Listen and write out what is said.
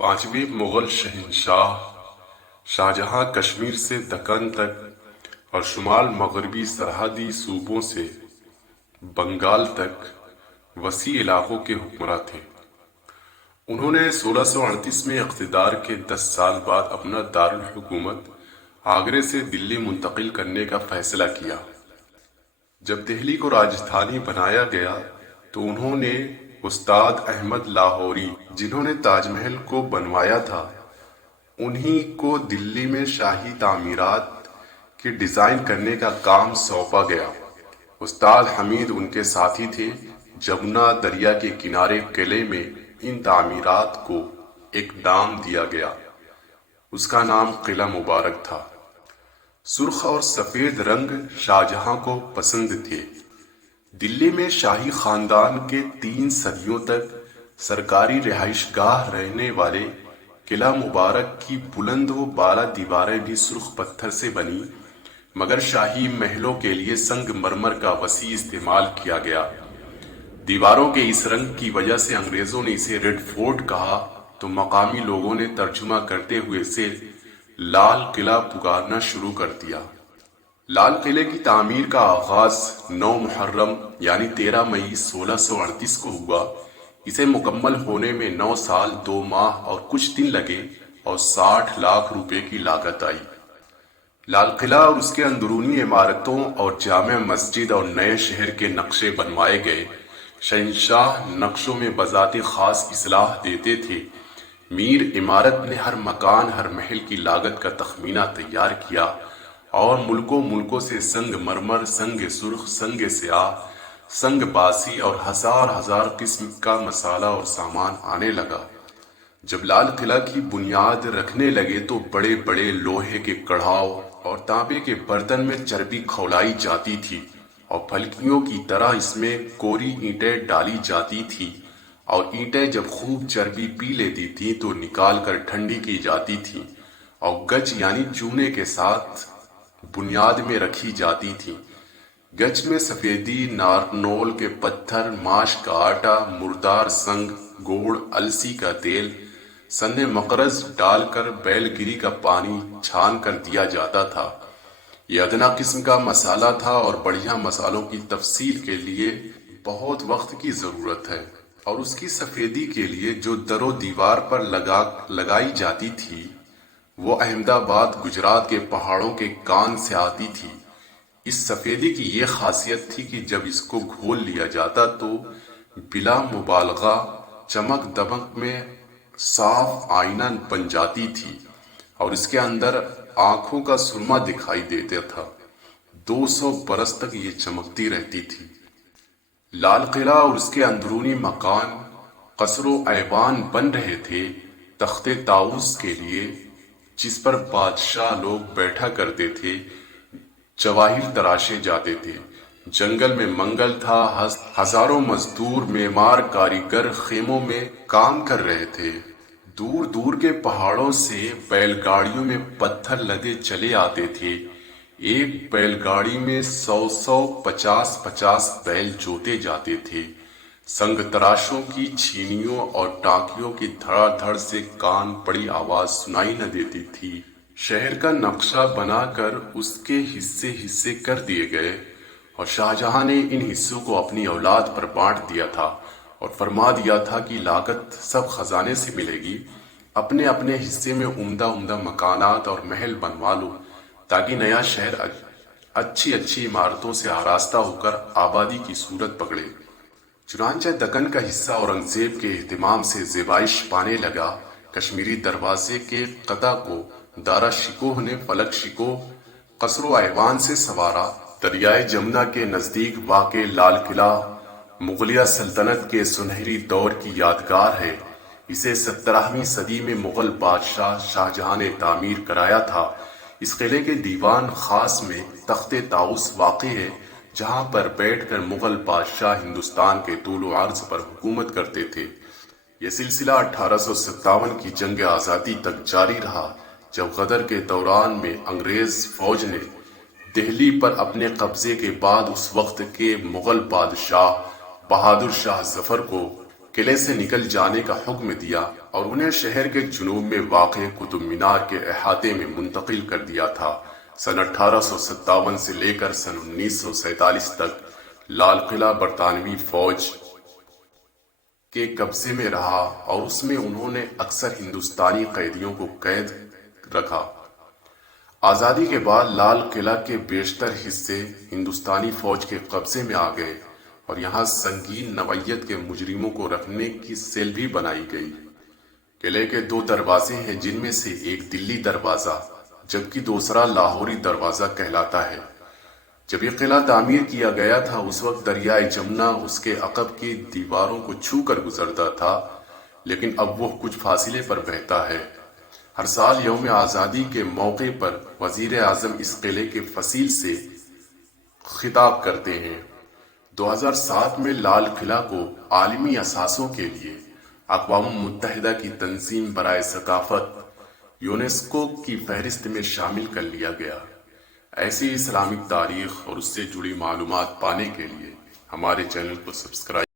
پانچویں مغل شہنشاہ شاہجہاں کشمیر سے دکن تک اور شمال مغربی سرحدی صوبوں سے بنگال تک وسیع علاقوں کے حکمراں تھے۔ انہوں نے 1638 میں اقتدار کے 10 سال بعد اپنا دارالحکومت آگرے سے دلی منتقل کرنے کا فیصلہ کیا۔ جب دہلی کو راجدھانی بنایا گیا تو انہوں نے استاد احمد لاہوری، جنہوں نے تاج محل کو بنوایا تھا، انہی کو دلی میں شاہی تعمیرات کے ڈیزائن کرنے کا کام سونپا گیا۔ استاد حمید ان کے ساتھی تھے۔ جمنا دریا کے کنارے قلعے میں ان تعمیرات کو ایک نام دیا گیا۔ اس کا نام قلعہ مبارک تھا۔ سرخ اور سفید رنگ شاہجہاں کو پسند تھے۔ دلی میں شاہی خاندان کے 3 صدیوں تک سرکاری رہائش گاہ رہنے والے قلعہ مبارک کی بلند و بالا دیواریں بھی سرخ پتھر سے بنی، مگر شاہی محلوں کے لیے سنگ مرمر کا وسیع استعمال کیا گیا۔ دیواروں کے اس رنگ کی وجہ سے انگریزوں نے اسے ریڈ فورٹ کہا تو مقامی لوگوں نے ترجمہ کرتے ہوئے اسے لال قلعہ پکارنا شروع کر دیا۔ لال قلعے کی تعمیر کا آغاز 9 محرم یعنی 13 مئی 1638 کو ہوا۔ اسے مکمل ہونے میں 9 سال 2 ماہ اور کچھ دن لگے اور 60 لاکھ روپے کی لاگت آئی۔ لال قلعہ اور اس کے اندرونی عمارتوں اور جامع مسجد اور نئے شہر کے نقشے بنوائے گئے۔ شہنشاہ نقشوں میں بذات خاص اصلاح دیتے تھے۔ میر عمارت نے ہر مکان ہر محل کی لاگت کا تخمینہ تیار کیا اور ملکوں سے سنگ مرمر، سنگ سرخ، سنگ سیاہ، سنگ باسی اور ہزار قسم کا مسالہ اور سامان آنے لگا۔ جب لال قلعہ کی بنیاد رکھنے لگے تو بڑے بڑے لوہے کے کڑھاؤ اور تانبے کے برتن میں چربی کھولائی جاتی تھی اور پھلکیوں کی طرح اس میں کوری اینٹیں ڈالی جاتی تھی، اور اینٹیں جب خوب چربی پی لیتی تھیں تو نکال کر ٹھنڈی کی جاتی تھیں اور گچ یعنی چونے کے ساتھ بنیاد میں رکھی جاتی تھیں۔ گچ میں سفیدی، نارنول کے پتھر، ماش کا آٹا، مردار سنگ، گوڑ، السی کا تیل، سن مقرض ڈال کر بیل گری کا پانی چھان کر دیا جاتا تھا۔ یہ ادنا قسم کا مسالہ تھا اور بڑھیا مسالوں کی تفصیل کے لیے بہت وقت کی ضرورت ہے، اور اس کی سفیدی کے لیے جو در و دیوار پر لگائی جاتی تھی وہ احمد آباد گجرات کے پہاڑوں کے کان سے آتی تھی۔ اس سفیدی کی یہ خاصیت تھی کہ جب اس کو گھول لیا جاتا تو بلا مبالغہ چمک دمک میں صاف آئینہ بن جاتی تھی اور اس کے اندر آنکھوں کا سرما دکھائی دیتا تھا۔ 200 برس تک یہ چمکتی رہتی تھی۔ لال قلعہ اور اس کے اندرونی مکان قصر و ایوان بن رہے تھے تخت طاؤس کے لیے، جس پر بادشاہ لوگ بیٹھا کرتے تھے، جواہر تراشے جاتے تھے۔ جنگل میں منگل تھا، ہزاروں مزدور معمار کاریگر خیموں میں کام کر رہے تھے۔ دور دور کے پہاڑوں سے بیل گاڑیوں میں پتھر لدے چلے آتے تھے۔ ایک بیل گاڑی میں 100 50 بیل جوتے جاتے تھے۔ سنگ تراشوں کی چھینیوں اور ٹانکیوں کی دھڑا دھڑ سے کان پڑی آواز سنائی نہ دیتی تھی۔ شہر کا نقشہ بنا کر اس کے حصے کر دیے گئے اور شاہجہاں نے ان حصوں کو اپنی اولاد پر بانٹ دیا تھا اور فرما دیا تھا کہ لاگت سب خزانے سے ملے گی۔ اپنے اپنے حصے میں عمدہ مکانات اور محل بنوا لو تاکہ نیا شہر اچھی عمارتوں سے آراستہ ہو کر آبادی کی صورت پکڑے۔ چنانچہ دکن کا حصہ اورنگزیب کے اہتمام سے زیبائش پانے لگا۔ کشمیری دروازے کے قطع کو دارا شکوہ نے فلک شکوہ قصر و ایوان سے سنوارا۔ دریائے جمنا کے نزدیک واقع لال قلعہ مغلیہ سلطنت کے سنہری دور کی یادگار ہے۔ اسے 17ویں صدی میں مغل بادشاہ شاہجہاں نے تعمیر کرایا تھا۔ اس قلعے کے دیوان خاص میں تخت طاؤس واقع ہے، جہاں پر بیٹھ کر مغل بادشاہ ہندوستان کے طول و عرض پر حکومت کرتے تھے۔ یہ سلسلہ 1857 کی جنگ آزادی تک جاری رہا، جب غدر کے دوران میں انگریز فوج نے دہلی پر اپنے قبضے کے بعد اس وقت کے مغل بادشاہ بہادر شاہ ظفر کو قلعے سے نکل جانے کا حکم دیا اور انہیں شہر کے جنوب میں واقع قطب مینار کے احاطے میں منتقل کر دیا تھا۔ سن 1857 سے لے کر سن 1947 تک لال قلعہ برطانوی فوج کے قبضے میں رہا اور اس میں انہوں نے اکثر ہندوستانی قیدیوں کو قید رکھا۔ آزادی کے بعد لال قلعہ کے بیشتر حصے ہندوستانی فوج کے قبضے میں آ گئے اور یہاں سنگین نوعیت کے مجرموں کو رکھنے کی سیل بھی بنائی گئی۔ قلعے کے 2 دروازے ہیں، جن میں سے ایک دلی دروازہ جبکہ دوسرا لاہوری دروازہ کہلاتا ہے۔ جب یہ قلعہ تعمیر کیا گیا تھا اس وقت دریائے جمنا اس کے عقب کی دیواروں کو چھو کر گزرتا تھا، لیکن اب وہ کچھ فاصلے پر بہتا ہے۔ ہر سال یوم آزادی کے موقع پر وزیر اعظم اس قلعے کے فصیل سے خطاب کرتے ہیں۔ 2007 میں لال قلعہ کو عالمی اثاثوں کے لیے اقوام متحدہ کی تنظیم برائے ثقافت یونیسکو کی فہرست میں شامل کر لیا گیا۔ ایسی اسلامک تاریخ اور اس سے جڑی معلومات پانے کے لیے ہمارے چینل کو سبسکرائب